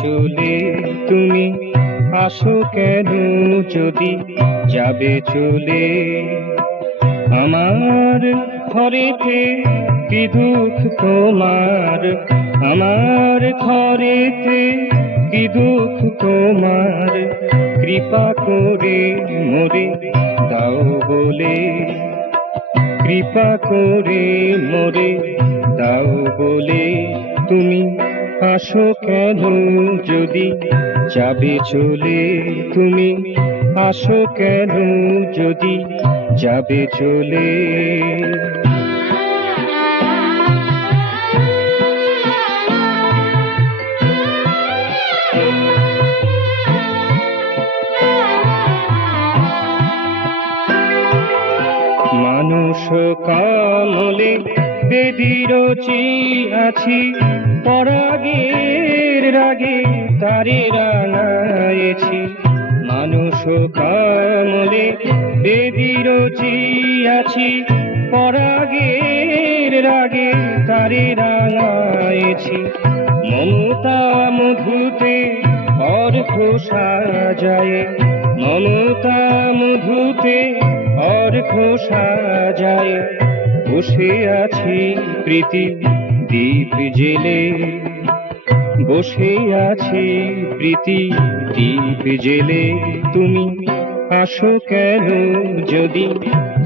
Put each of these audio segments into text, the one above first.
চলে তুমি আসো কেন যদি যাবে চলে। আমার ঘরেতে কি দুঃখ তোমার, আমার ঘরেতে কি দুঃখ তোমার, কৃপা করে মোরে দাও বলে, কৃপা করে মোরে দাও বলে। তুমি আসো কেন যদি যাবে চলে, তুমি আসো কেন যদি যাবে চলে। মানুষ কামলে বেদির আছি, পরাগের রাগে তারে রাঙায়েছি। মানুষ কামলে বেদির আছি, পরাগের রাগে তারে রাঙায়েছি। মমতা মধুতে অর্ঘ সাজায়, মমতা মধুতে অর্ঘ সাজায়। বসে আছি প্রীতি দীপ জেলে, বসে আছি প্রীতি দীপ জেলে। তুমি আসো কেন যদি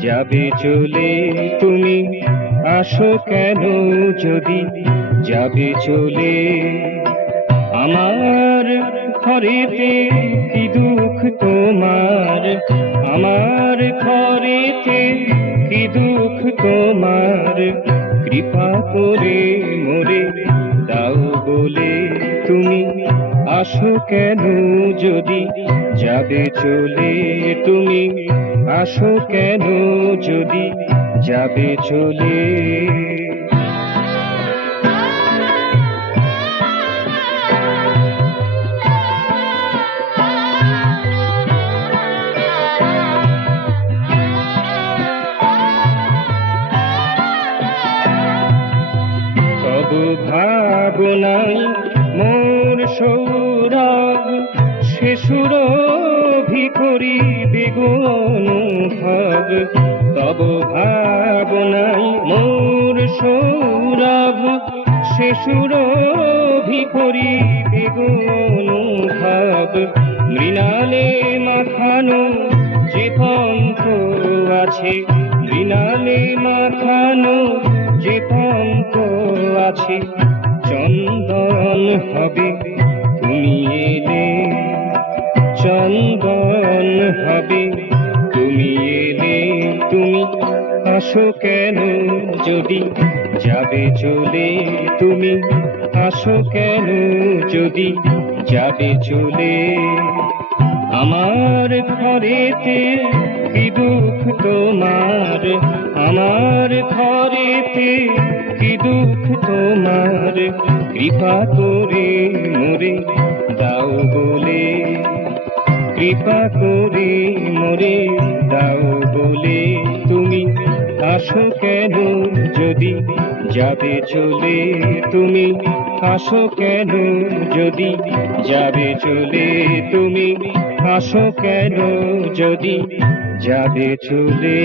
যাবে চলে, তুমি আসো কেন যদি যাবে চলে। আমার ঘরেতে কি দুঃখ তোমার, আমার ঘরেতে কি দুঃখ তোমার, কৃপা করে মোরে দাও বলে। তুমি আসো কেন যদি যাবে চলে, তুমি আসো কেন যদি যাবে চলে। ভাবনাই মোর সৌরভ, সে সুরভি করিবে গো অনুভব। তব ভাবনাই মোর সৌরভ, সে সুরভি করিবে গো অনুভব। মৃণালে মাখানো যে পন্থ আছে, মৃণালে মাখানো যে পন্থ আছে। চন্দন হবে তুমি এলে, চন্দন হবে তুমি এলে। তুমি আসো কেন যদি যাবে চলে, তুমি আসো কেন যদি যাবে চলে। আমার ঘরেতে কি দুঃখ তোমার, আমার ঘরেতে কি দুঃখ তোমার, কৃপা করে মোরে দাও বলে, কৃপা করে মোরে দাও বলে। তুমি আসো কেন যদি যাবে চলে, তুমি আসো কেন যদি যাবে চলে, তুমি আসো কেন যদি যাবে চলে।